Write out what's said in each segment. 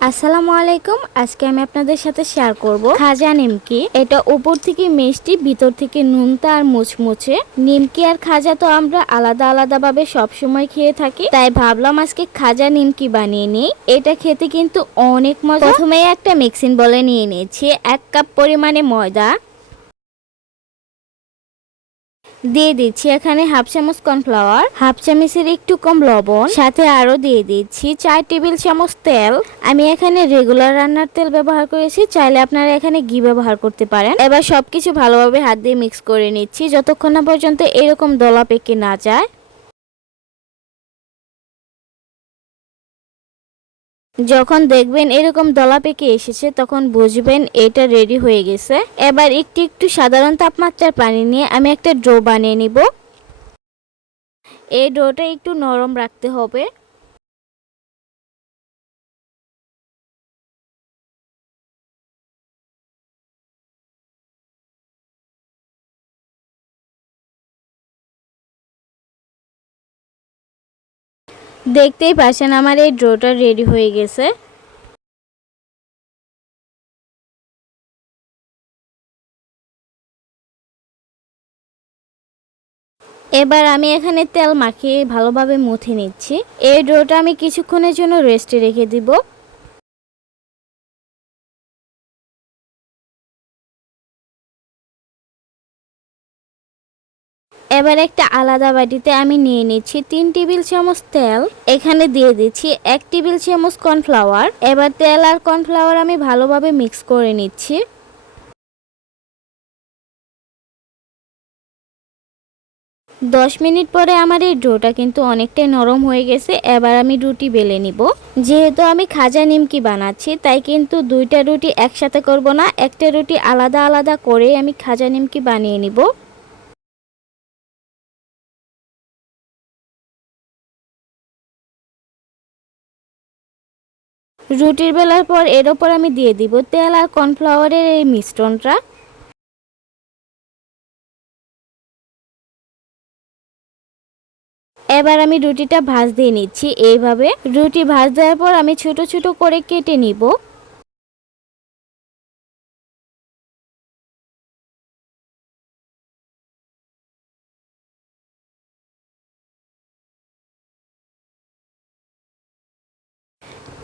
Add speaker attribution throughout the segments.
Speaker 1: আসসালামু আলাইকুম, আজকে আমি আপনাদের সাথে শেয়ার করব খাজা নিমকি। এটা উপর থেকে মিষ্টি, ভিতর থেকে নুনতা আর মুচমুচে। নিমকি আর খাজা তো আমরা আলাদা আলাদা ভাবে সবসময় খেয়ে থাকি, তাই ভাবলাম আজকে খাজা নিমকি বানিয়ে নিই। এটা খেতে কিন্তু অনেক মজা। প্রথমে একটা মিক্সিং বলে নিয়ে নিয়েছি, এক কাপ পরিমাণে ময়দা। দিয়ে দিচ্ছি এখানে হাফ চামচ কর্নফ্লাওয়ার, হাফ চামচের একটু কম লবণ, সাথে আরও দিয়ে দিচ্ছি চার টেবিল চামচ তেল। আমি এখানে রেগুলার রান্নার তেল ব্যবহার করেছি, চাইলে আপনারা এখানে ঘি ব্যবহার করতে পারেন। এবার সবকিছু ভালোভাবে হাত দিয়ে মিক্স করে নিচ্ছি, যতক্ষণ না পর্যন্ত এরকম দলা পেকে না যায়। যখন দেখবেন এরকম দলা পেকে এসেছে, তখন বুঝবেন এটা রেডি হয়ে গেছে। এবার একটু একটু সাধারণ তাপমাত্রার পানি নিয়ে আমি একটা ডো বানিয়ে নিব। এই ডোটা একটু নরম রাখতে হবে। দেখতেই পাচ্ছেন আমার এই ড্রোটা রেডি হয়ে গেছে। এবার আমি এখানে তেল মাখিয়ে ভালোভাবে মুথে নিচ্ছি। এই ডোটা আমি কিছুক্ষণের জন্য রেস্টে রেখে দিব। এবার একটা আলাদা বাটিতে আমি নিয়ে নিচ্ছি তিন টেবিল চামচ তেল। এখানে দিয়ে দিচ্ছি এক টেবিল চামচ কর্নফ্লাওয়ার। এবার তেল আর কর্নফ্লাওয়ার আমি ভালোভাবে মিক্স করে নিচ্ছি। দশ মিনিট পরে আমার এই ডোটা কিন্তু অনেকটাই নরম হয়ে গেছে, এবার আমি রুটি বেলে নিব। যেহেতু আমি খাজা নিমকি বানাচ্ছি, তাই কিন্তু দুইটা রুটি একসাথে করব না, একটা রুটি আলাদা আলাদা করে আমি খাজা নিমকি বানিয়ে নিব। রুটির বেলার পর এর ওপর আমি দিয়ে দিব তেল আর কর্নফ্লাওয়ারের এই মিশ্রণটা। এবার আমি রুটিটা ভাজ দিয়ে নিচ্ছি। এইভাবে রুটি ভাজ দেওয়ার পর আমি ছোট ছোট করে কেটে নিব।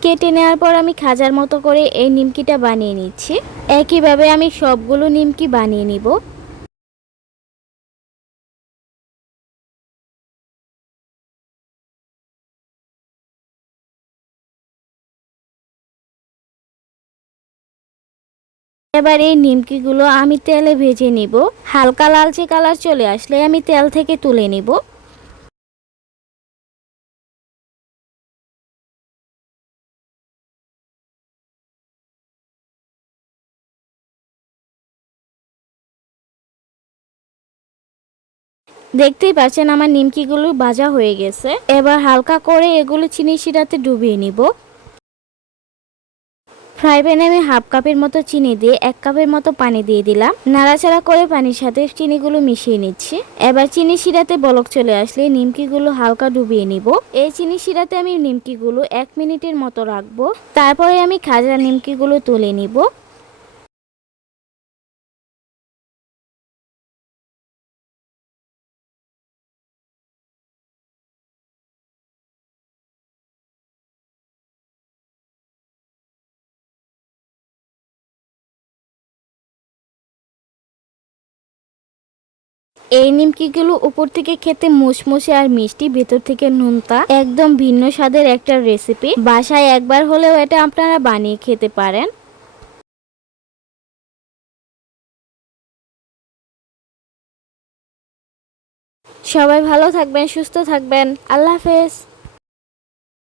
Speaker 1: কেটে নেওয়ার পর আমি খাজার মতো করে এই নিমকিটা বানিয়ে নিচ্ছি। একইভাবে আমি সবগুলো নিমকি বানিয়ে নিব। এবার এই নিমকিগুলো আমি তেলে ভেজে নিব। হালকা লালচে কালার চলে আসলে আমি তেল থেকে তুলে নিব। দেখতেই পাচ্ছেন আমার নিমকিগুলো ভাজা হয়ে গেছে। এবার হালকা করে এগুলো চিনি শিরাতে ডুবিয়ে নিব। ফ্রাই প্যানে আমি হাফ কাপের মতো চিনি দিয়ে এক কাপের মতো পানি দিয়ে দিলাম। নাড়াচাড়া করে পানির সাথে চিনিগুলো মিশিয়ে নিচ্ছি। এবার চিনি শিরাতে বলক চলে আসলে নিমকিগুলো হালকা ডুবিয়ে নিব। এই চিনি শিরাতে আমি নিমকিগুলো এক মিনিটের মতো রাখব। তারপরে আমি খাজা নিমকিগুলো তুলে নিব। এই নিমকিগুলো উপর থেকে খেতে মুসমুসে আর মিষ্টি, ভেতর থেকে নুনতা, একদম ভিন্ন স্বাদের একটা রেসিপি বাসায় একবার হলেও এটা আপনারা বানিয়ে খেতে পারেন। সবাই ভালো থাকবেন, সুস্থ থাকবেন। আল্লাহ হাফেজ।